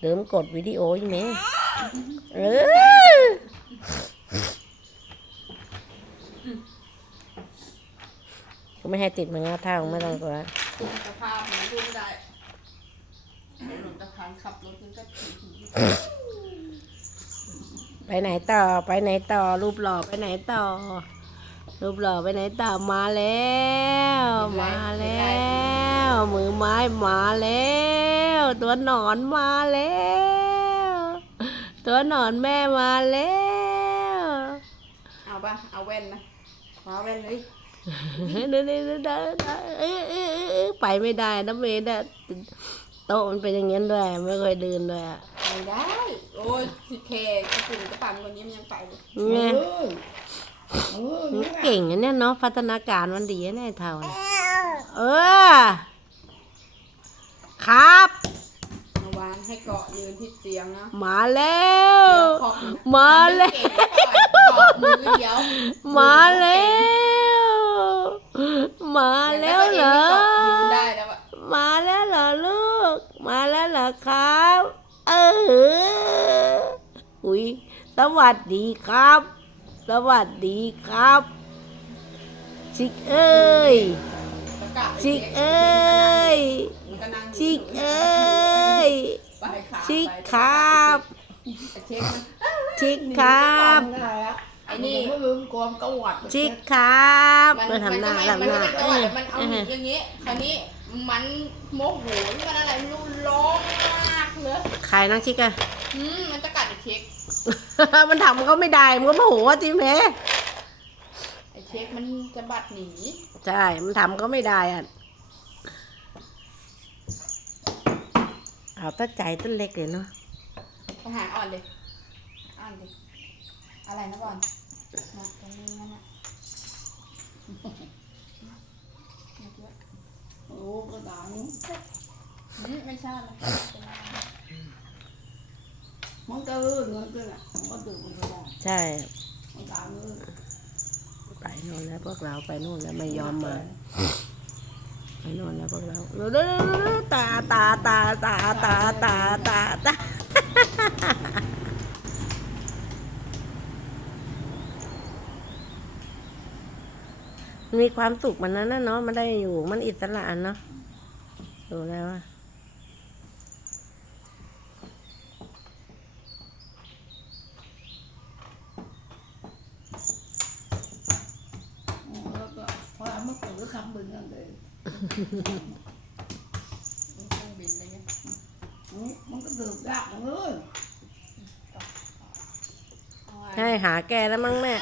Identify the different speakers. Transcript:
Speaker 1: เดิมกดวิดีโออีกไหมเออก็ไม่ให้ติดมันงาทางไม่ต้องกลัว
Speaker 2: สภาพมันดูไม่ได้หลุดตะพานขับรถมันก็
Speaker 1: ไปไหนต่อไปไหนต่อ รูปหล่อไปไหนต่อ รูปหล่อไปไหนต่อมาแล้ว มาแล้ว มือไม้มาแล้ว ตัวหนอนมาแล้ว ตัวหนอนแม่มาแล้ว
Speaker 2: เอาป่ะเอาแว่นนะคว้าแว่นเลย
Speaker 1: เดินเดินเดินเดินเอ้ยเอ้ยเอ้ยเอ้ยไปไม่ได้นะเมย์นะโต๊ะมันเป็นอย่างนี้ด้วยไม่ค่อยเดินด้วยอะ
Speaker 2: ไม่ได้ โอ้ยสิเคกระปุ่นกระปั่นคนนี้มันยังไปเลย
Speaker 1: เนี่ย
Speaker 3: เออเออ
Speaker 1: มัน
Speaker 3: นี่แหละ
Speaker 1: เก่งอันเนี้ยเนาะพัฒนาการมันดีนะไอ้เท่าเนี่ยเออ ครับ
Speaker 2: เมื่อ วานให้เกาะยืนที่เตียงนะ
Speaker 1: มาแล้ว
Speaker 2: เขอบนะ
Speaker 1: มาแล้ว
Speaker 2: เกาะมือเดียว
Speaker 1: มาแล้ว มาแล้วเหรอ
Speaker 2: ยืนได้แล้วอะ
Speaker 1: มาแล้วเหรอลูก มาแล้วเหรอครับ เอออุ้ยสวัสดีครับ สวัสดีครับ ชิกเอ้ย
Speaker 2: ตะกะ
Speaker 1: ชิกเอ้ย
Speaker 2: มันก็นั่ง
Speaker 1: ชิกเอ้ย
Speaker 2: ไปขา
Speaker 1: ชิก
Speaker 2: ไป
Speaker 1: ครับ
Speaker 2: ช็ค
Speaker 1: ครับ
Speaker 3: ได้แล้ว
Speaker 2: ไอ้นี่
Speaker 3: ลืมกวมกวัด
Speaker 1: ชิกครับ
Speaker 2: มัน
Speaker 1: ทำหน้าทำหน้า
Speaker 2: มัน
Speaker 1: เอ
Speaker 2: ก็
Speaker 1: อ
Speaker 2: มันเอา
Speaker 1: อ
Speaker 2: ย่างงี้คราวนี้มันโมโหมันอะไรไม่รู้ร้องมากเลย
Speaker 1: ใครนะชิกอะ
Speaker 2: อืมมันจะกัดไอ้เช็ค
Speaker 1: มันทำก็ไม่ได้มันก็โมโหจิแม่
Speaker 2: ไอ้เช็คมันจะบัดหนี
Speaker 1: ใช่มันทำก็ไม่ได้อะ เอาแตั้ใจต้นเล็กเลยเนาะ
Speaker 2: ทหารอ่อนเลยอ่อนเลยอะไรนะบอลนะตรงนี้นั่นน่ะ
Speaker 3: โอ้กระดาน
Speaker 2: อืมไม่ใช่มันเป็นอะไร
Speaker 3: มันก็ลื่นมันก็น่ะมันก็ตื่นมันก็ได้
Speaker 1: ใช่
Speaker 3: มันตามลื่น
Speaker 1: ไปโน่นแล้วพวกเราไปโน่นแล้วไม่ยอมมา ไปนอนแล้วพวกเราตาตาตาตาตาตาตาตามีความสุขมันนั้นนะเนาะมันได้อยู่มันอิสระเนาะดูแล้วอะ
Speaker 3: คำบึงอันเลย
Speaker 2: มันก็เกื
Speaker 3: อบยากเลย
Speaker 1: ใช่หาแกแล้วมั้งแม่